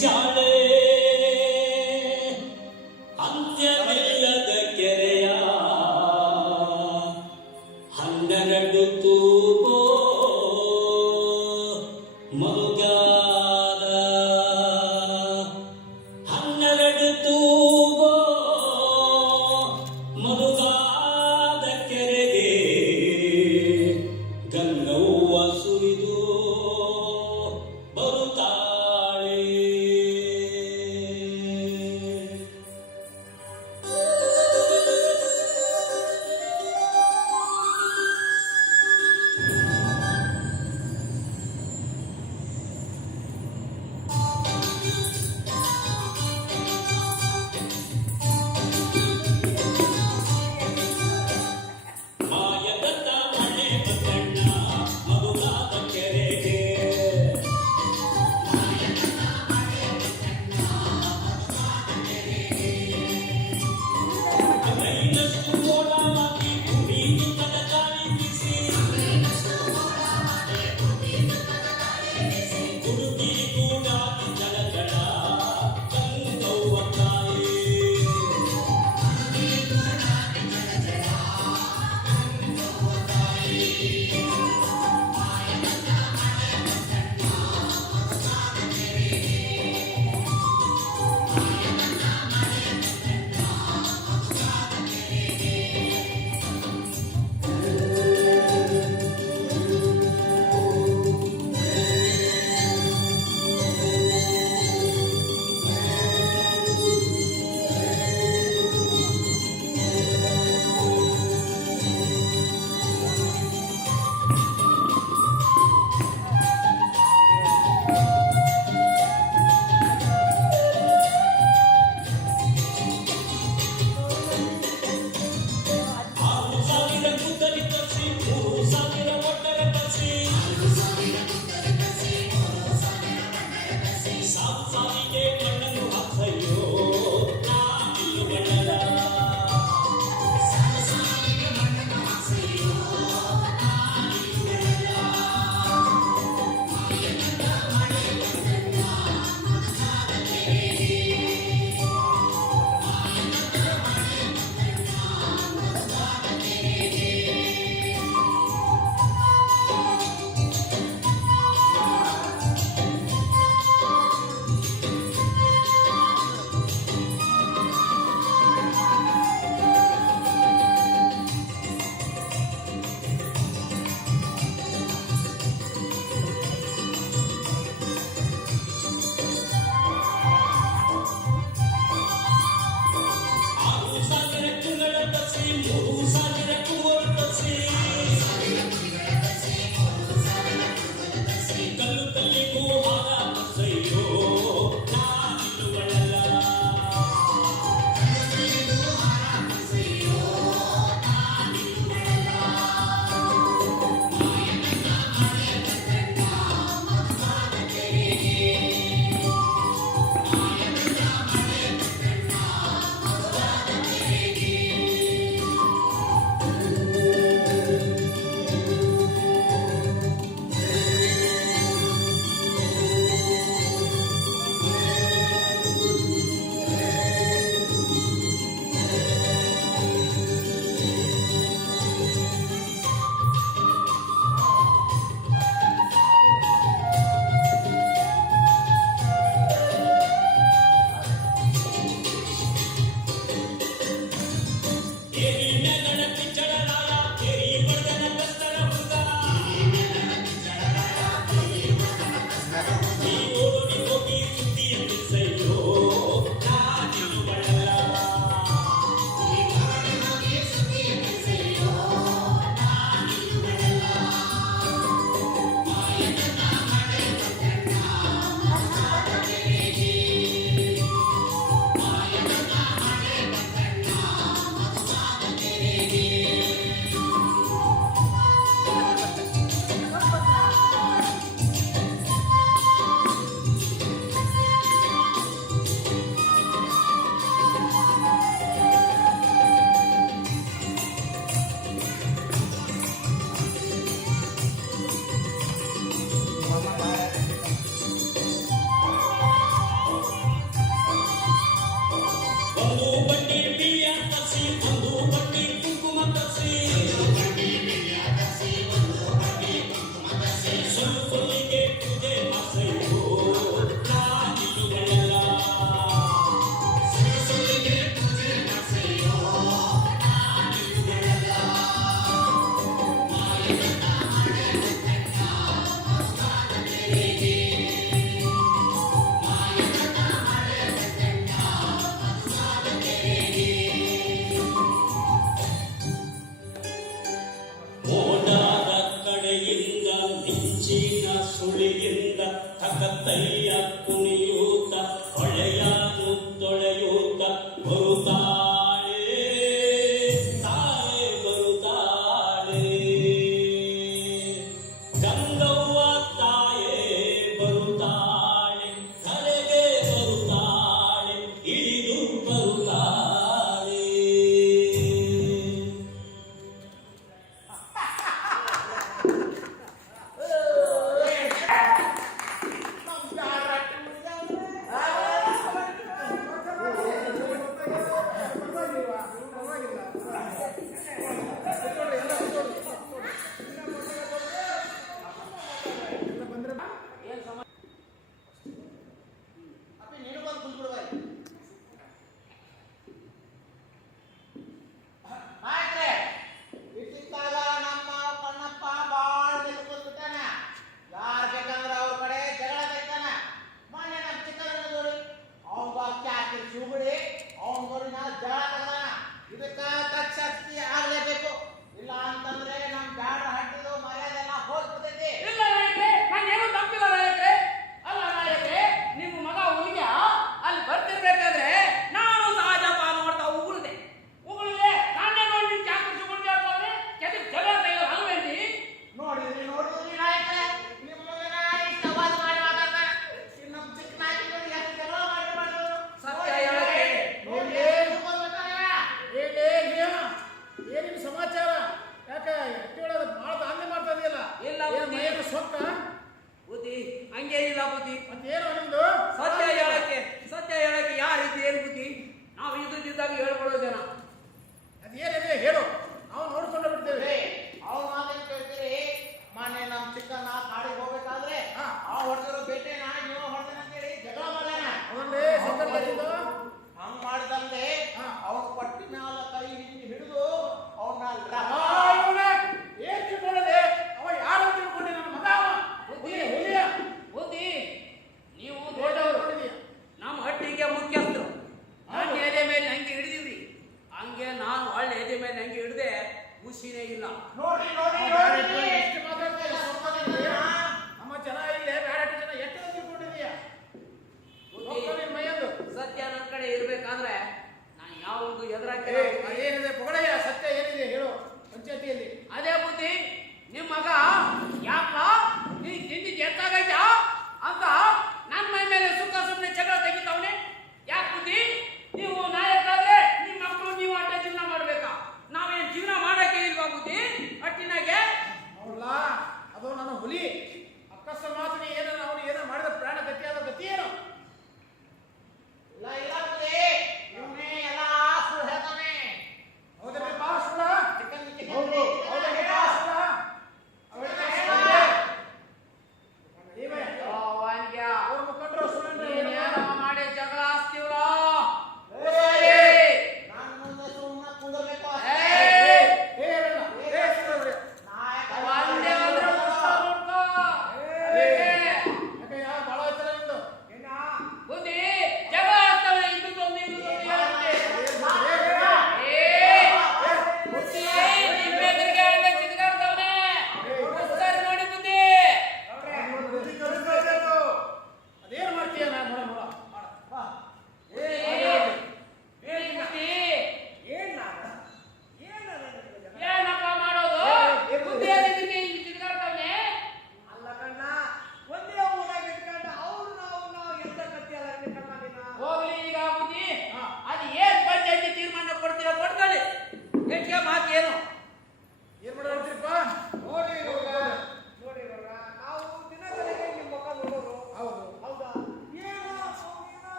ಶಾಲೆ ಅಂತ್ಯವಿಲ್ಲದ ಕೆರೆಯ 12 ತೂಗೋ ಮರುಗಾದ 12 ತೂಗೋ ಮರುಗಾದ ಕೆರೆಗೆ ಗಂಗವ್ವ ಸುರಿದು ಬರುತ್ತಾಳೆ.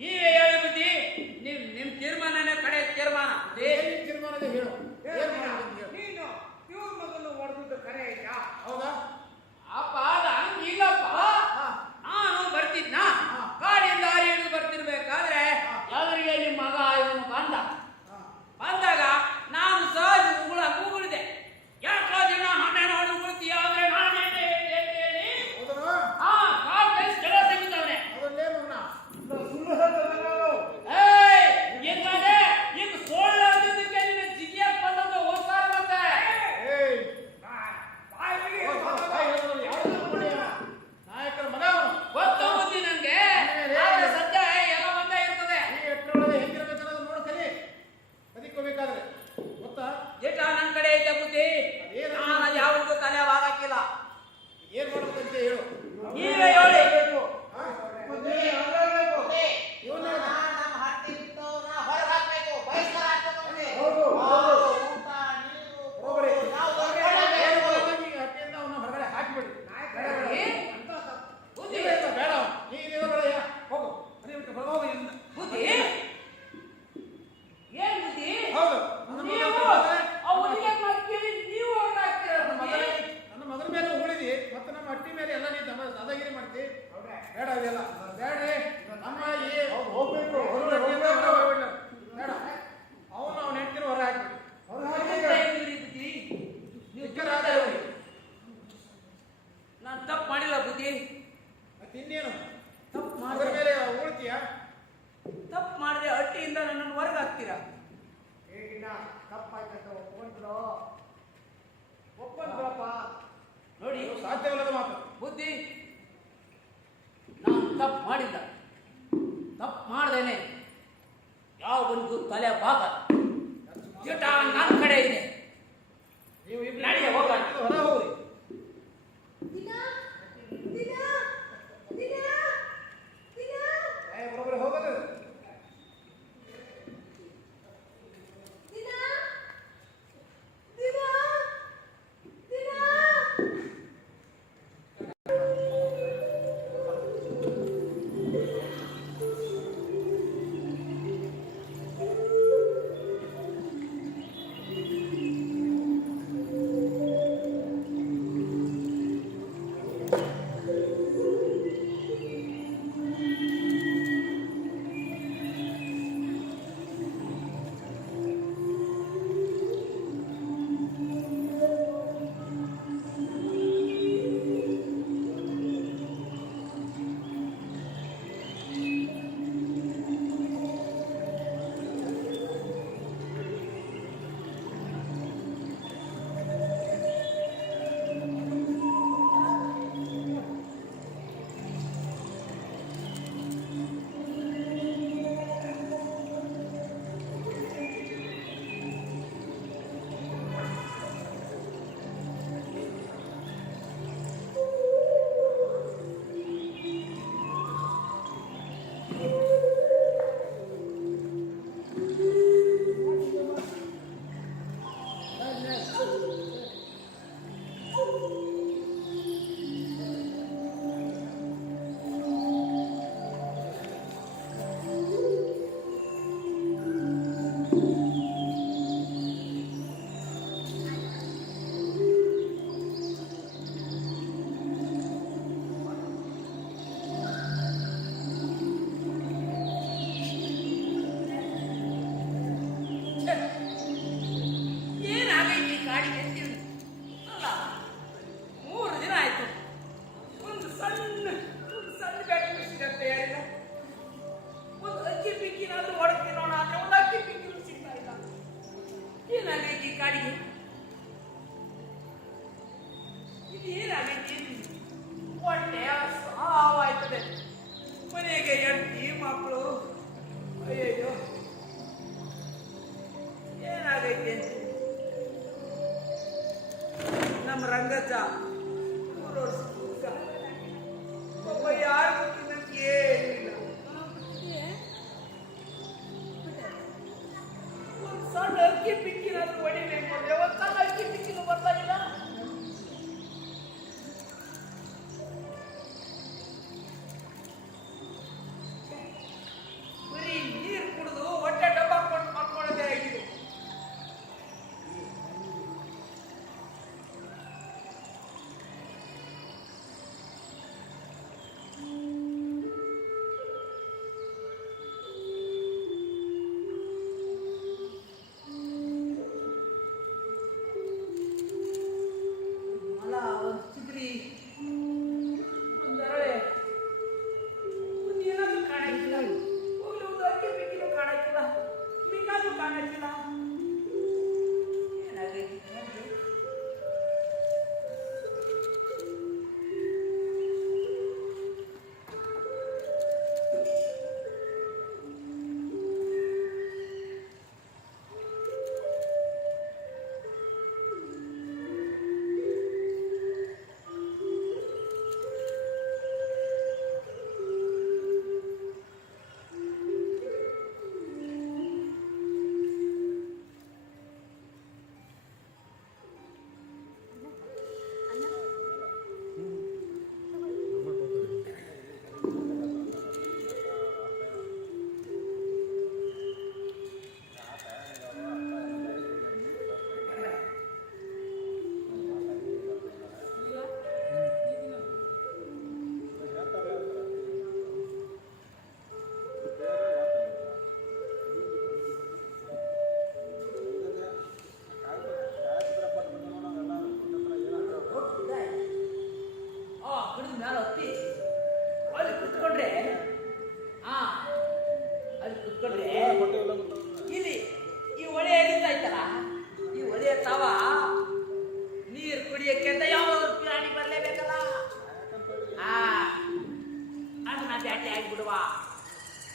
ನೀವೇ ಹೇಳಿ ಬುದ್ಧಿ. ನಿಮ್ ತೀರ್ಮಾನನೇ ಕಡೆ ತೀರ್ಮಾನ. ಏನ್ ತೀರ್ಮಾನ ಇದೆ ಹೇಳು. ಏನ್ ಮಾಡೋದು ಅಂತ ಹೇಳು. ನೀನು ಇವ್ರ ಮಗನ್ನು ಹೊಡೆದಿದ್ದು ಕರೆ ಆಯ್ತಾ? ಹೌದಾ? ಅಪ್ಪ ಅದು ಹಂಗಿಲ್ಲಪ್ಪ. ಹಾ. ನಾನು ಬರ್ತಿದ್ನ ಹಾ. ಗಾಡಿಯಿಂದ ದಾರಿ ಹಿಡಿದು ಬರ್ತಿರ್ಬೇಕಾದ್ರೆ ಎದುರಿಗೆ ನಿಮ್ಮ ಮಗ ಇವನು ಬಂದ. ಹಾ. ಬಂದಾಗ ನಾನು ಸಹಜ ಉಗುಳಿದೆ. ಯಾಕೋ ದಿನ ಹಣ್ಣೆ ನೋಡಿ ಉಗುಳ್ತೀಯ ಅಂದ್ರೆ ನಾನೇನೆ ಹೇಳಿ ಹೌದಾ? ಹಾ ಕಾಲ್ ಕೈಸ್ ಕೆಳ ತೆಗಿತಾವ್ನೆ. ಅದನ್ನೇ ಮಗನ. ಸುಳ್ಳು ಹೇಳ್ತಾರೆ ನಾನು. ಏಯ್ ಹೆಂಗಾದ್ರೆ ಈಗ ಸೋಳ್ಳ ಅಂದಿದ್ದಕ್ಕೆ ನಿನ್ನ ಜಿಗಿಯಕ್ ಬಂದದ್ದು ಹೋಗ್ತಾರೆ ಮತ್ತೆ. ಏಯ್ ಬಾಯಿಗೆ ಬಾಯ್ ಹೇಳಿದ್ರು ಯಾರು ತಗೊಂಡೆ ಅವ? ನಾಯಕರ ಮಗ ಅವನು. ಗೊತ್ತು ಬುದ್ಧಿ ನಂಗೆ. ಆದ್ರೆ ಸದ್ಯ ಎಲ್ಲ ಒಂದೇ ಇರ್ತದೆ. ಈ ಎಟ್ಟರೊಳಗೆ ಹೆಂಗಿರ್ಬೇಕು ಅನ್ನೋದು ನೋಡು ಕಲಿ. ಬದುಕೋಬೇಕಾದ್ರೆ ಗೊತ್ತಾ? ಜೇಟ ನನ್ ಕಡೆ ಐತೆ ಬುದ್ಧಿ. ನಾನು ಯಾವ್ದು ತಲೆ ವಾಗಕ್ಕಿಲ್ಲ. ಏನ್ ಮಾಡ್ಬೇಕಂತ ಹೇಳು. ನೀವೇ ಹೇಳಿ. ಹಾ? ಬುದ್ಧಿ ಹಂಗಾಗ್ಬೇಕು. ಇವನ್ನ ನಮ್ಮ ಹಟ್ಟಿ ಬಿಟ್ಟು ಹೊರಗೆ ಹಾಕ್ಬೇಕು, ಬಹಿಷ್ಕಾರ ಹಾಕ್ಬೇಕು. ಹೌದು, ಹೌದು. ಊಟ, ನೀರು, ಹೋಗ್ಬಿಡಿ. ನಾವು ಏನು ಮಾಡೋದು? ಈ ಹಟ್ಟಿಯಿಂದ ಅವನ ಹೊರಗಡೆ ಹಾಕಿಬಿಡಿ. ಏ? ಅಂತ ತಪ್ಪು. ಬುದ್ಧಿ ಇಲ್ಲ, ಇಲ್ಲ, ಬೇಡ ಅವನು. ನೀ ಇದೆಲ್ಲ ಬೇಡ. ಹೋಗು. ಅದೇ ಬಿಟ್ಟು ಹೊರಗೆ ಹೋಗು ಇಲ್ಲಿಂದ. ಬುದ್ಧಿ ಏನ್ ಬುದ್ಧಿ? ಹೌದು. ನನ್ನ ನೀವು ಮಗನ ಆ ಹುಡುಗಿಯ ಮಾತಿಗೆ ನೀವು ಹೊರಗಾಕ್ತೀರ ಬುದ್ಧಿ. ನನ್ನ ಮಗನ ಮೇಲೆ ಉಳಿದಿ ಮತ್ತೆ ನಮ್ಮ ಹಟ್ಟಿ ಮೇಲೆ ಎಲ್ಲ ನೀ ದಾದಾಗಿರಿ ಮಾಡ್ತಿ. ಬೇಡ ಅದೆಲ್ಲ ಬೇಡ್ರಿ. ನಮ್ಮ ಈ ಹೋಗ್ಬೇಕು, ಹೊರಗಡೆ ಹಟ್ಟಿಯಿಂದ ಹೊರಗೆ ಹೋಗ್ಬಿಡ್ಲ. ಬೇಡ ಅವನ ಹೆಂಡತಿನ ಹೊರ ಹಾಕ್ಬಿಡಿ. ಅವ್ರು ಎಂತ ಹಾಕಿದ್ರೆ ಹೇಳಿದ್ರಿ ಬುದ್ಧಿ? ನೀವು ಚಿಕ್ಕರಾದ ಇವ್ರಿ. ನಾನು ತಪ್ಪು ಮಾಡಿಲ್ಲ ಬುದ್ಧಿ. ಮತ್ತೆ ಇನ್ನೇನು ತಪ್ಪು ಮಗನ ಮಾಡಿದ್ರೆ ಮೇಲೆ ಉಳ್ತೀಯ? ತಪ್ಪು ಮಾಡಿದ್ರೆ ಹಟ್ಟಿಯಿಂದ ನನ್ನನ್ನು ಹೊರಗೆ ಹಾಕ್ತೀರಾ? ಈಗಿನ ತಪ್ಪಾಯ್ತಂತ ಒಪ್ಪಂದ್ರಪ್ಪ. ನೋಡಿ ಇದು ಸಾಧ್ಯವಿಲ್ಲದ ಮಾತು. ಬುದ್ಧಿ ನಾನು ತಪ್ಪು ಮಾಡಿಲ್ಲ. ತಪ್ಪು ಮಾಡ್ದೇನೆ ಯಾವ ಬಂದು ತಲೆ ಭಾಗ ಜಟ ನನ್ನ ಕಡೆ ಇದೆ. ನೀವು ಇಬ್ರು ನಡಿ, ಹೋಗೋಣ. ಹೊರ ಹೋಗ್ರಿ. ಬರೋಬ್ಬರಿ ಹೋಗೋದು.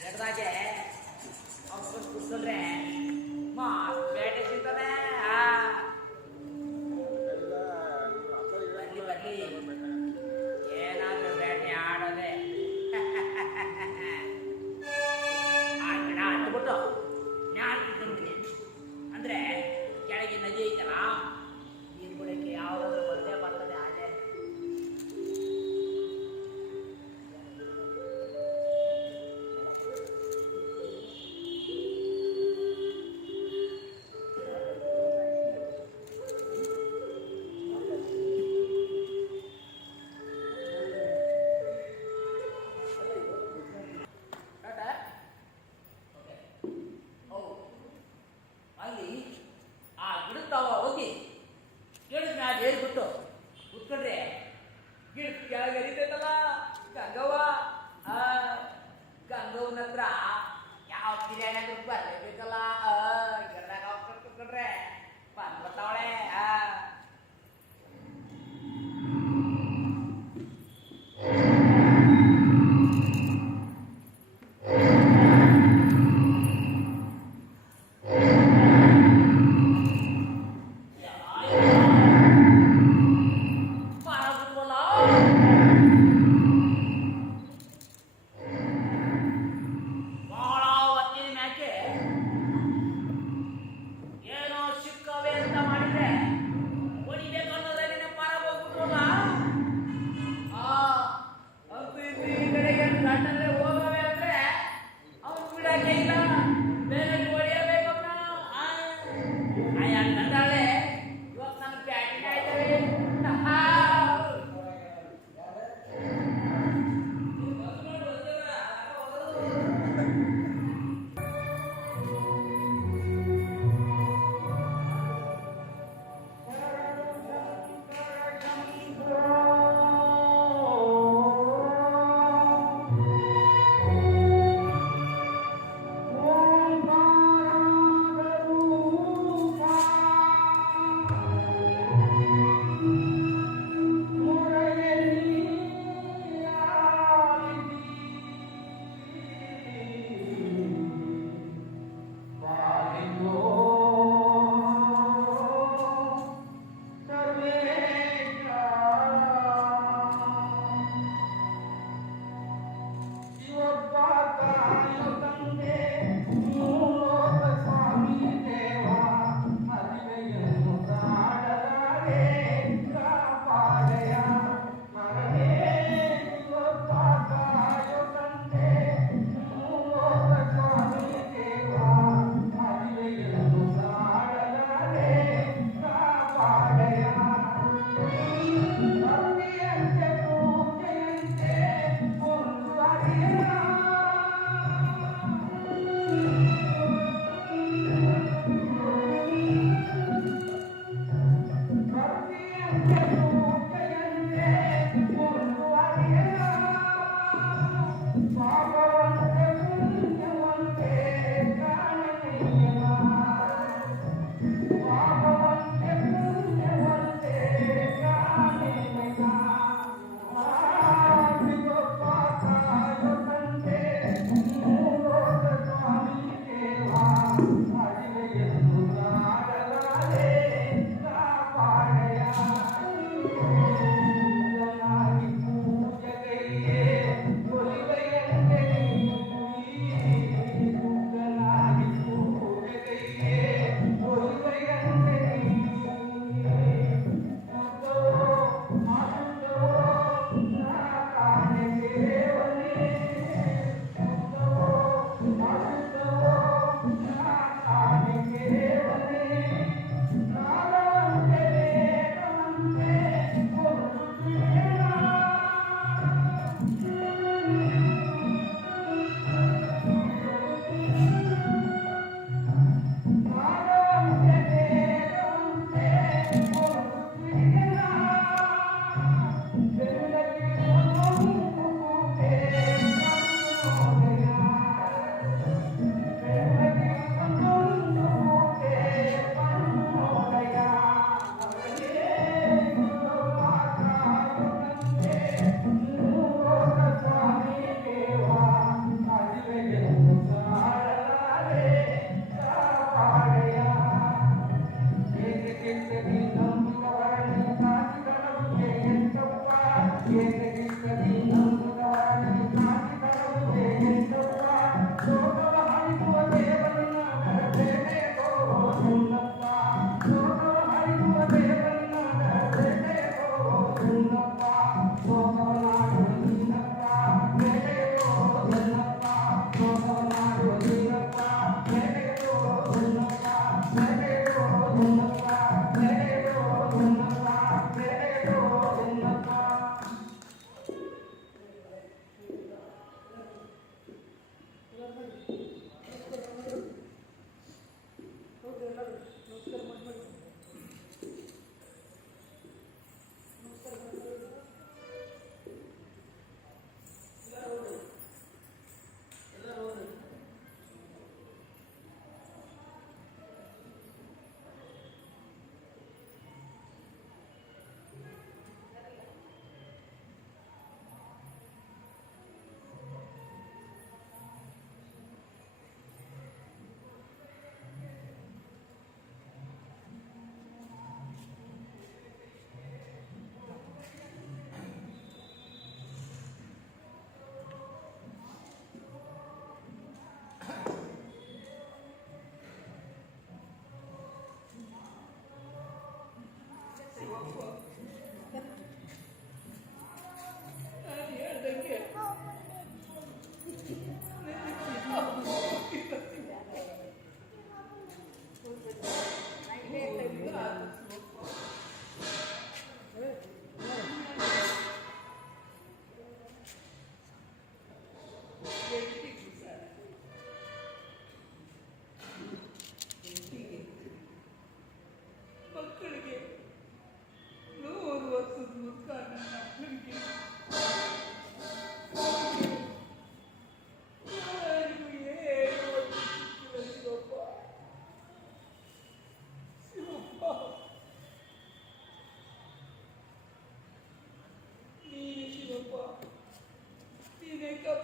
ಎಡ್ದಾಗೆ ಅವ್ರು ಕೂತ್ಕೊಂಡ್ರೆ ಬೇಟೆ ಸಿಗ್ತದೆ ಬರ್ಲಿ ಬರ್ಲಿ ಏನಾದ್ರೂ ಬೇಟೆ ಆಡೋದೆ ಆ ಗಿಡ ಹತ್ಬಿಟ್ಟು ನ್ಯಾಲ್ ಬಿಟ್ಕೊಂಡ್ಬಿಡಿ ಅಂದ್ರೆ ಕೆಳಗೆ ನದಿ ಐತಲ್ಲ ನೀರು ಕುಡಿಯಕ್ಕೆ ಯಾವ್ದಾದ್ರು ಬಂದೇ ಬರ್ತದೆ ಅಲ್ಲೇ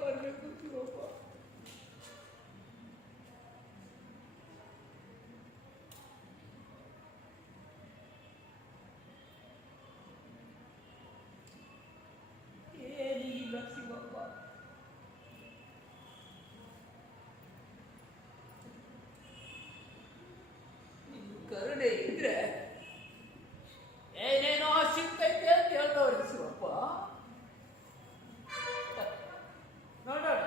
ಬರಬೇಕು ಶಿವಪ್ಪ. ಏನಿಲ್ಲ ಶಿವಪ್ಪ. ನಿನ್ನ ಕರುಣೆ ಇದ್ರೆ ಏನೇನೋ ಸಿಗ್ತೈತೆ ಅಂತ ಹೇಳ್ದವ್ರಿ ಶಿವಪ್ಪ. ನೋಡೋಣ,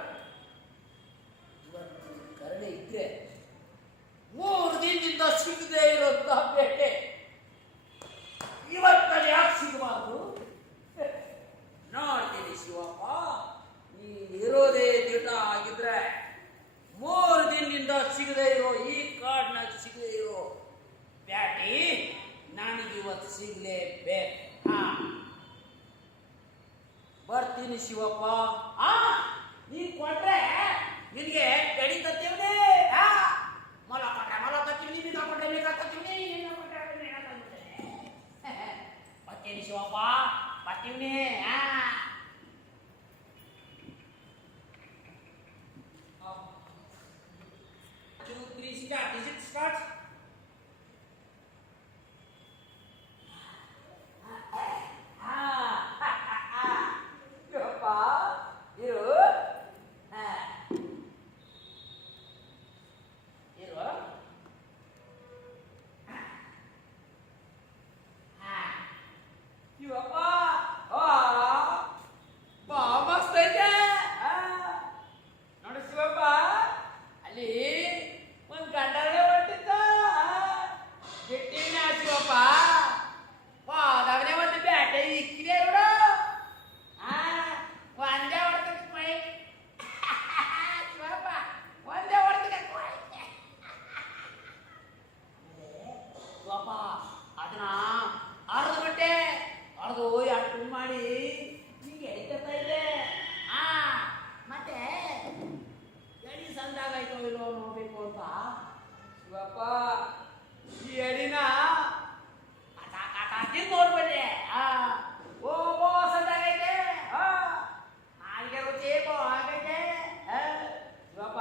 ಇವತ್ತು ಕರುಣೆ ಇದ್ರೆ 3 ದಿನದಿಂದ ಸಿಗದೆ ಇರುವಂತಹ ಬೇಟೆ ಇವತ್ತಲ್ಲಿ ಯಾಕೆ ಸಿಗಬಾರ್ದು? ನೋಡ್ತೀನಿ ಶಿವಪ್ಪ, ನೀನಿರೋದೇ ದಿಟ ಆಗಿದ್ರೆ 3 ದಿನದಿಂದ ಸಿಗದೆ ಇರೋ ಈ ಕಾಡ್ನಾಗ ಸಿಗದೆ ಇರೋ ಬ್ಯಾಟಿ ನನಗಿವತ್ತು ಸಿಗ್ಲೇಬೇಕು. ಬರ್ತೀನಿ ಶಿವಪ್ಪ. ನೀನ್ ಕೊಟ್ರೆ ನಿನಗೆ ಗಡಿ ತತ್ತೀವಿ, ಮೊಲ ಕೊಟ್ರೆ ಮೊಲ ತತ್ತೀವಿ, ಮೀನು ಕೊಟ್ರೆ ಮೀನು ತತ್ತೀವಿ, ಬರ್ತೀನಿ ಶಿವಪ್ಪ, ಬರ್ತೀವಿ. 2, 3 start. Is it start? Shivappa ಇರು, ಇರು. ಶಿವಪ್ಪ ಬಾ, ಮಸ್ತ್ ಐತೆ. ನೋಡಿ ಶಿವಪ್ಪ, ಅಲ್ಲಿ ಒಂದು ಗಂಡನೇ ಹೊರಟಿದ್ದ. ಗಿಟ್ಟಿನ ಶಿವಪ್ಪ ಹೋದಾಗನೇ ಒಂದು ಬ್ಯಾಟೆ ಇಕ್ಕಿದೆ ನೋಡು. ಒಂದೇ ಹೊಡ್ತಕ್ಕೆ ಮೈ ಶಿವಪ್ಪ, ಒಂದೇ ಹೊಡ್ತಕ್ಕೆ ಶಿವಪ್ಪ. ಅದನ್ನ ಅರ್ಧ ಗಂಟೆ ಅರ್ಧ ಅಟ್ಟು ಮಾಡಿ ಹಿಂಗೆ ಎಡಿತಾ ಇದೆ. ಮತ್ತೆ ಎಡಿ ಸಂದಾಗಾಯ್ತೋ ಇಲ್ಲೋ ನೋಡ್ಬೇಕು ಅಂತ ಶಿವಪ್ಪ ಈ ಎಡಿನ ತಿಂದು ನೋಡ್ಬೇಡಿ. ಓ ಸಂದಾಗೈತೆ, ನಾಲ್ಗೆ ರುಚಿ ಆಗೈತೆ ಶಿವಪ್ಪ.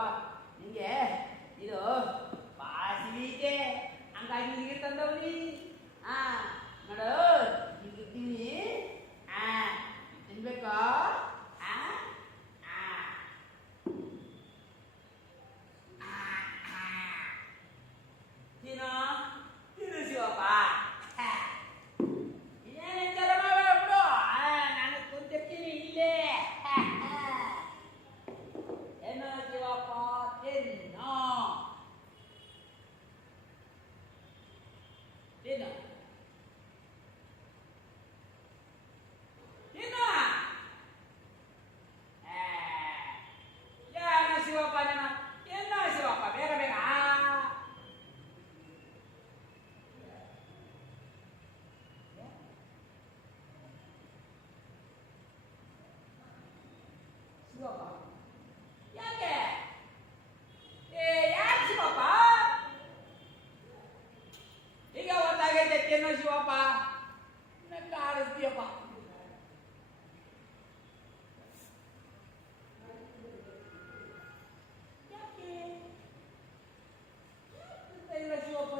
ನಿಂಗೆ ಇದು ಬಾಸಿ ಐತೆ, ಹಂಗಾಗಿ ನೀರು ತಂದವ್ನಿ. ನೋಡು, ಇದ್ದೀನಿ ತಿನ್ಬೇಕಾ? ತಿನ್ನು ಶಿವಪ್ಪ. ಇನ್ನೇನು ವಿಚಾರ ಮಾಡ್ಬಿಡು, ನಾನು ಕುಂತಿರ್ತೀನಿ ಇಲ್ಲೇ. ಏನು ಶಿವಪ್ಪ, ತಿನ್ನು ತಿನ್ನು ತಿನ್ನು. ಏನು ಶಿವಪ್ಪ ನೀನು, ಏನು ಶಿವಪ್ಪ, ಬೇಗ ಬೇಗ. ಶಿವಪ್ಪ ಯಾಕೆ, ಯಾಕೆ ಶಿವಪ್ಪ ಈಗ ಒಂದಾಗೈತೆ ತಿನ್ನೋ ಶಿವಪ್ಪ, ನಂಗೆ ಆಡಿಸ್ತೀಯಪ್ಪ. ಯಾಕೆ ಇಲ್ಲ ಶಿವಪ್ಪ,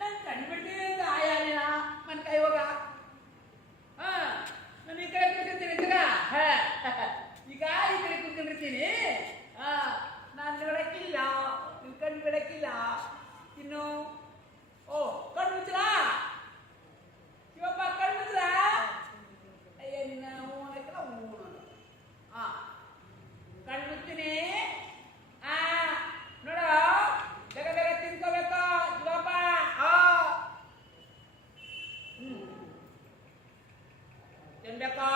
ನನ್ ಕಣ್ಬಿಡ್ತೀನಿ ಅಂತ ಆಯಾನೇನ ನನ್ನ ಕೈ ಹೋಗ. ನಾನು ಈ ಕಡೆ ಕೂತ್ಕೊಂತೀನಿ ಈಗ ಈ ಕಡೆ ಕೂತ್ಕೊಂಡಿರ್ತೀನಿ. ನಾನು ಬಿಡಕ್ಕಿಲ್ಲ, ನಿನ್ ಕಣ್ಣು ಬಿಡಕ್ಕಿಲ್ಲ. ಇನ್ನು ಓ ಕಣ್ಣು ಮುಚ್ಚಲ ಶಿವಪ್ಪ, ಕಣ್ಣು ಮುಚ್ಚಲ. ಅಯ್ಯ ನಿನ್ನ ಹೂನಕ್ಕಿಲ್ಲ ಹೂನು. ಕಣ್ಣು ಮುಚ್ತೀನಿ. ನೋಡ, ಬೇಗ ಬೇಗ ತಿನ್ಕೋಬೇಕು ಶಿವಪ್ಪ. ತಿನ್ಬೇಕಾ?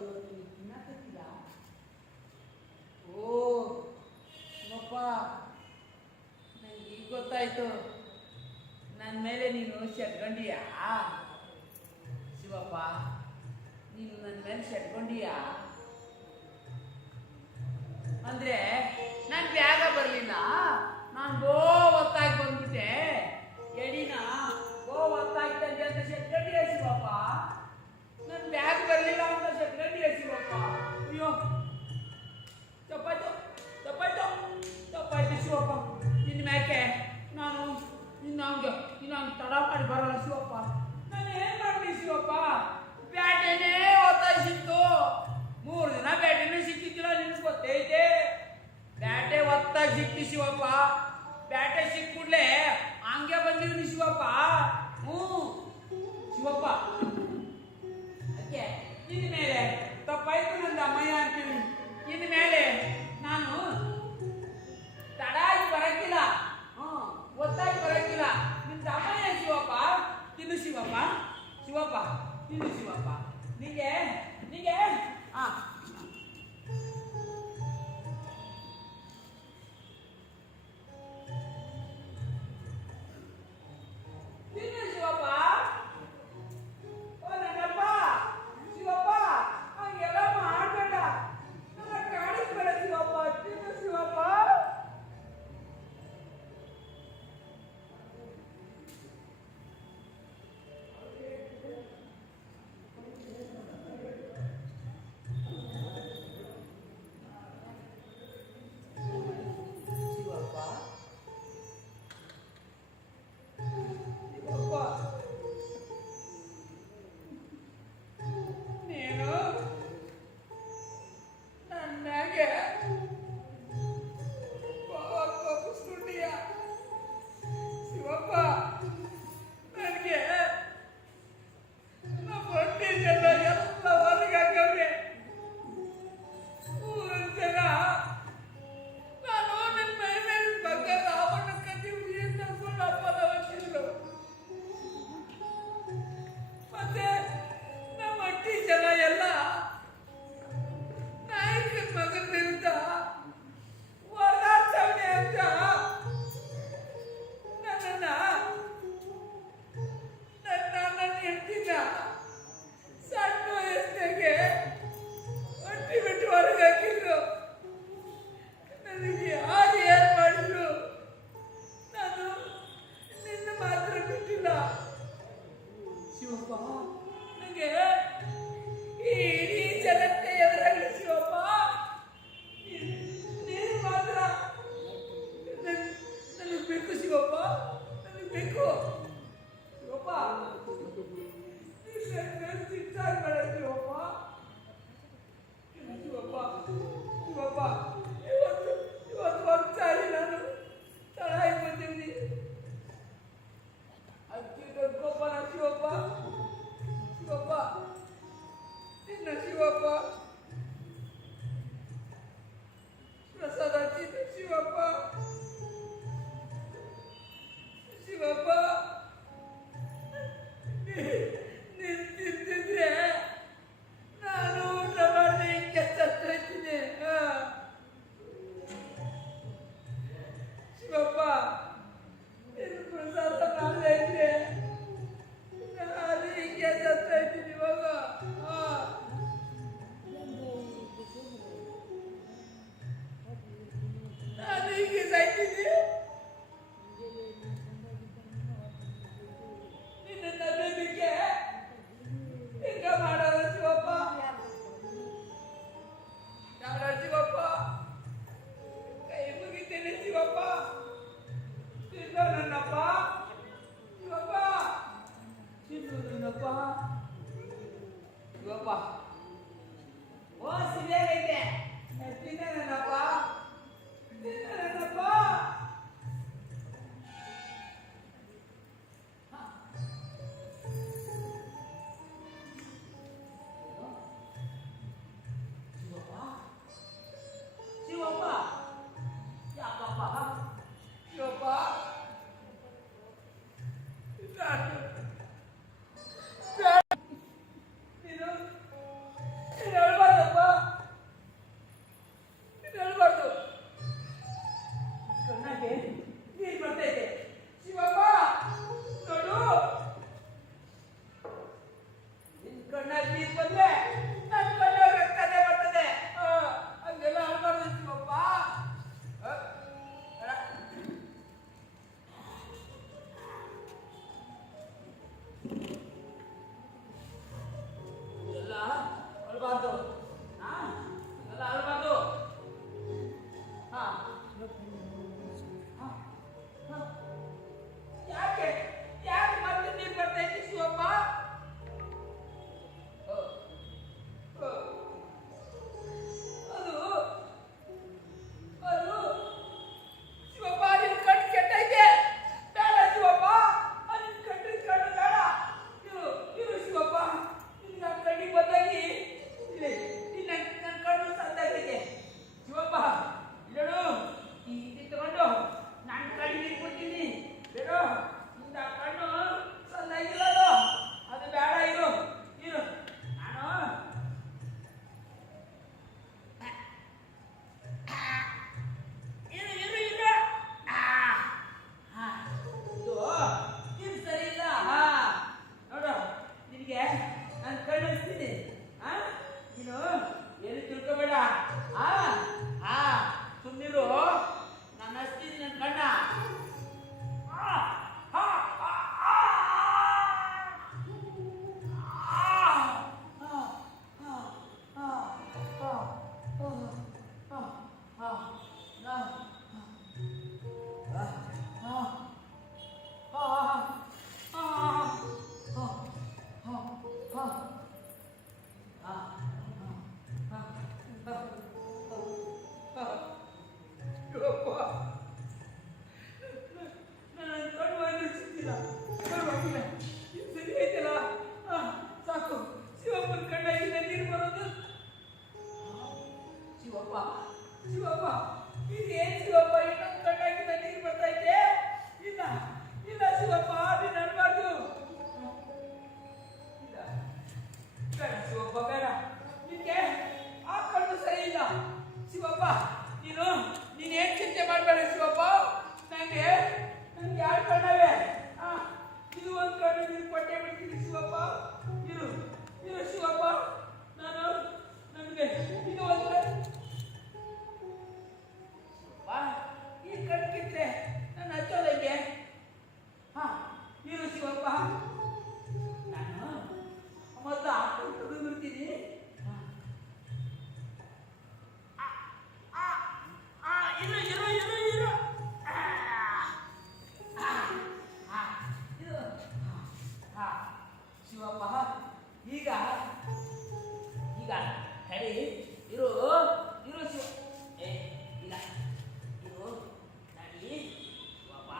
ಇವತ್ತು ನೀನು ತಿನ್ನಕತ್ತಿಲ್ಲ? ಓ ಶಿವಪ್ಪ, ನನಗೆ ಈಗ ಗೊತ್ತಾಯ್ತು ನನ್ನ ಮೇಲೆ ನೀನು ಶಟ್ಕೊಂಡಿಯಾ ಶಿವಪ್ಪ. ನೀನು ನನ್ನ ಮೇಲೆ ಶಟ್ಕೊಂಡಿಯಾ ಅಂದ್ರೆ ನಾನು ಬ್ಯಾಗ ಬರಲಿಲ್ಲ, ನಾನು ಹೊತ್ತಾಗಿ ಬಂದ್ಬಿಟ್ಟೆ, ಎಡಿನ ಹೊತ್ತಾಗಿ ತಂದೆ ಅಂತ ಶಟ್ಕೊಂಡಿಯ ಶಿವಪ್ಪ. ನನ್ನ ಬ್ಯಾಗ್ ಬರಲಿಲ್ಲ ಅಂತ ಶಟ್ಕೊಂಡಿಯ ಶಿವಪ್ಪ. ಅಯ್ಯೋ ತಪ್ಪಾಯ್ತು ತಪ್ಪಾಯ್ತು ತಪ್ಪಾಯ್ತು ಶಿವಪ್ಪ. ನಿನ್ನ ಮ್ಯಾಕೆ ನಾನು ಇನ್ನು ತಡ ಮಾಡಿ ಬರಲ್ಲ ಶಿವಪ್ಪ. ನಾನು ಏನ್ ಮಾಡಲಿ ಶಿವಪ್ಪ? ಬ್ಯಾಟೆನೇ ಒತ್ತಾಯಿಸಿತ್ತು, 3 ದಿನ ಬ್ಯಾಟೆನೂ ಸಿಕ್ಕಿದ್ದಿಲ್ಲ, ನಿಮ್ಗೆ ಗೊತ್ತೈತೆ. ಬ್ಯಾಟೆ ಒತ್ತಾಗಿ ಸಿಕ್ತಿ ಶಿವಪ್ಪ. ಬ್ಯಾಟೆ ಸಿಕ್ಕೂಡ್ಲೆ ಹಂಗೆ ಬಂದಿವ್ನಿ ಶಿವಪ್ಪ. ಶಿವಪ್ಪ, ಅದಕ್ಕೆ ಇನ್ನ ಮೇಲೆ ತಪ್ಪಾಯ್ತು ನಂದು ಅಮ್ಮಯ್ಯ ಅಂತೀನಿ. ಇನ್ನ ಮೇಲೆ ನಾನು ತಡಾಗಿ ಬರಕ್ಕಿಲ್ಲ, ಒತ್ತಾಗಿ ಬರಕ್ಕಿಲ್ಲ. ನಿಮ್ದು ಅಮ್ಮಯ್ಯ ಶಿವಪ್ಪ. ತಿನ್ನು ಶಿವಪ್ಪ, ಶಿವಪ್ಪ ತಿನ್ನು ಶಿವಪ್ಪ. ನಿಂಗೆ ನಿಂಗೆ ತಿನ್ನು ಶಿವಪ್ಪ. ಓ ನನ್ನಪ್ಪ ಶಿವಪ್ಪ, ಹಂಗೆಲ್ಲ ಮಾಡಬೇಡ, ನನ್ನ ಕಾಣಿಸ್ಬೇಡ ಶಿವಪ್ಪ. ತಿನ್ನು ಶಿವಪ್ಪ. ನೀನು ನನಗೆ ಕೋಪಿಸ್ಕೊಂಡೀಯ ಶಿವಪ್ಪ. ನನಗೆ ನಮ್ಮ ಹೊಟ್ಟೆ ಜನ ಎಲ್ಲ ಹೊರಗಾಗವೆ. ಊರಿನ ಜನ ನಾನು ನನ್ನ ಮೈ ಮೇಲೆ ಬಂಗಾರ ಆವರಣ ಕದ್ದೀವಿ ಅಂತ ಅನ್ಕೊಂಡು ಅಪ್ಪನ ಹೊತ್ತಿದ್ರು. ಮತ್ತೆ ನಮ್ಮ ಅಟ್ಟಿ ಜನ ಎಲ್ಲ ನಾಯಕನ ಮಗನ ವಿರುದ್ಧ ಹೋರಾಡ್ತವನೆ ಅಂತ ನನ್ನ ಹೆಂಡತಿನ ಸಣ್ಣ ವಯಸ್ಸಿನಾಗೆ ಹೊಟ್ಟಿ ಬಿಟ್ಟು ಹೊರಗೆ ಹಾಕಿದ್ರು. ನನಗೆ ಯಾರು ಏನ್ ಮಾಡಿದ್ರು ನಾನು ನಿನ್ನ ಮಾತ್ರ ಬಿಟ್ಟಿಲ್ಲ ಶಿವಪ್ಪ. ನನಗೆ ಈ ಇಡೀ ಜಗತ್ತೇ ಎದುರಾಗಲಿ ಶಿವಪ್ಪ, ನೀನು ಮಾತ್ರ ನನಗೆ ಬೇಕು ಶಿವಪ್ಪ, ನನಗೆ ಬೇಕು ಶಿವಪ್ಪ. ನೀನು ಸಿಟ್ಟಾಗಬೇಡ ಶಿವಪ್ಪ. ಶಿವಪ್ಪ ಶಿವಪ್ಪ, ಇವತ್ತು ಒಂದ್ಸಾರಿ ನಾನು ತಳಾಗಿ ಬಂದಿದ್ದೀನಿ. ಅದಕ್ಕೆ ದೊಡ್ಡಪ್ಪನ ಶಿವಪ್ಪ. ಶಿವಪ್ಪ ನಿನ್ನ ಶಿವಪ್ಪ ಪ್ರಸಾದ ತಿನ್ನು ಶಿವಪ್ಪ. ಶಿವಪ್ಪ ನೀನು ತಿಂತಿದ್ರೆ ನಾನು ಊಟ ಮಾಡಿ ಹಿಂಗೆ ಸತ್ತೋಯ್ತೀನಿ ಶಿವಪ್ಪ. ನೀನು ಪ್ರಸಾದ ಮಾಡದೇ ಇದ್ರೆ ನಾನು ಹಿಂಗೆ ಸತ್ತೋಯ್ತೀನಿ ಇವಾಗ. ನಾನು ಹೀಗೆ ಸಾಯ್ತೀನಿ. ನಿನ್ನ ನಂಬಿಕೆ ಹಿಂಗ ಮಾಡೋದು ಶಿವಪ್ಪ. ಯಾರ ಶಿವಪ್ಪ, ಕೈ ಮುಗಿತೇನೆ ಶಿವಪ್ಪ. ತಿನ್ನೋ ನನ್ನಪ್ಪ ಶಿವಪ್ಪ, ತಿನ್ನು ನನ್ನಪ್ಪ ಶಿವಪ್ಪ. ಓ ಸಿರಿಯಾಗೈತೆ, ತಿನ್ನ ನನ್ನಪ್ಪ, ತಿನ್ನ ನನ್ನಪ್ಪ. ಶಿವಪ್ಪ ಯಾಕಪ್ಪ ಶಿವಪ್ಪ? ನೀನು ಕಣ್ಣಲ್ಲಿ ನೀರು ಬಂದ್ರೆ ನನ್ನ ಕಣ್ಣಲ್ಲಿ ರಕ್ತನೇ ಬರ್ತದೆ. ಹಂಗೆಲ್ಲ ಅನ್ಬಾರ್ದು ಶಿವಪ್ಪ. ಎಲ್ಲ ಅಳ್ಬಾರ್ದು. ಎಲ್ಲ ಅಳ್ಬಾರ್ದು. ಹಾ ಯಾಕೆ ಯಾಕೆ ಮತ್ತೆ ನೀರು ಬರ್ತಾ ಇದ್ದೀವಿ ಶಿವಪ್ಪ? ಅದು ಅದು ಶಿವಪ್ಪ, ನಿನ್ ಕಣ್ಣು ಕೆಟ್ಟೈತೆ. ಬೇಡ ಶಿವಪ್ಪ, ನಿನ್ ಕಣ್ಣು ಕಣ್ಣು ಬೇಡ. ಇರು ಶಿವಪ್ಪ, ನಿನ್ನ ಕಣ್ಣಿಗೆ ಬಂದಾಗಿ ಇಲ್ಲಿ ನನ್ನ ಕಣ್ಣು ಸಂದಾಗಿದೆ ಶಿವಪ್ಪ. ಇಲ್ಲಡು, ಈ ಇದು ತಗೊಂಡು ನಾನು ಕಣ್ಣಿಗೆ ಇಟ್ಬಿಡ್ತೀನಿ. ಬೇಡು, ನಿಂದ ಕಣ್ಣು ಸಂದಾಗಿರೋದು ಅದು ಬೇಡ. ಇರು ಇರು, ನಾನು ಇರು ಇರು ಇರು. ಇದು ಸರಿ ಇಲ್ಲ. ನೋಡು, ನಿನಗೆ ನಾನು ಕಣ್ಣು ಹಚ್ತೀನಿ. ನೀನು ಏನು ತಿಳ್ಕೊಬೇಡ. ಸುಮ್ಮನಿರು, ನಾನು ಹಚ್ತೀನಿ ನನ್ನ ಕಣ್ಣ. ನನ್ನ ಕಣ್ಣು ಅನ್ನಿಸ್ತಿಲ್ಲ. ಪರವಾಗಿಲ್ಲ, ಇದು ಸರಿ ಐತಲ್ಲ. ಸಾಕು, ಶಿವಪ್ಪನ ಕಣ್ಣಾಗಿಂದ ನೀರು ಬರೋದು. ಶಿವಪ್ಪ ಶಿವಪ್ಪ, ಇದೇನು ಶಿವಪ್ಪ, ಇನ್ನೊಂದು ಕಣ್ಣಾಗಿಂದ ನೀರು ಬರ್ತಾ ಇದೆ. ಇಲ್ಲ ಇಲ್ಲ ಶಿವಪ್ಪ, ನೀನು ಅನ್ಬಾರ್ದು. ಇಲ್ಲ, ಬೇಡ ಶಿವಪ್ಪ, ಬೇಡ. ನಿನಗೆ ಆ ಕಣ್ಣು ಸರಿ ಇಲ್ಲ ಶಿವಪ್ಪ. ನೀನೇನು ಚಿಂತೆ ಮಾಡಬೇಡ ಶಿವಪ್ಪ. ನನಗೆ ಎರಡು ಕಣ್ಣವೆ. ಇದು ಒಂದು ಕಣ್ಣು ನೀನು ಕೊಟ್ಟೆ ಬಿಡ್ತೀನಿ ಶಿವಪ್ಪ. ಇರು ಇರು ಶಿವಪ್ಪ, ನನಗೆ ಇದು ಒಂದು ಕಣ್ಣು. ಈ ಕಣ್ಣು ಕಿತ್ತರೆ ನಾನು ಹಚ್ಚೋದಂಗೆ. ಇರು ಶಿವಪ್ಪ, ನಾನು ಮೊದಲು ಆ ಕಣ್ಣು ತೆಗೆದುಬಿಡ್ತೀನಿ. ಇರು ಇರು ಇರು ಇರು. ಶಿವಪ್ಪ, ಈಗ ಈಗ ತಡಿ. ಇರು ಇರು ಶಿವ. ಇಲ್ಲ, ಇರು, ತಡಿ ಶಿವಪ್ಪ.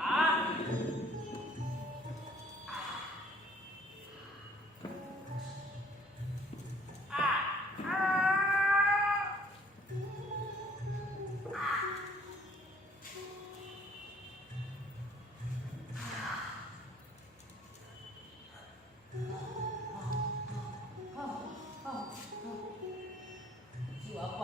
ಶಿವಪ್ಪ,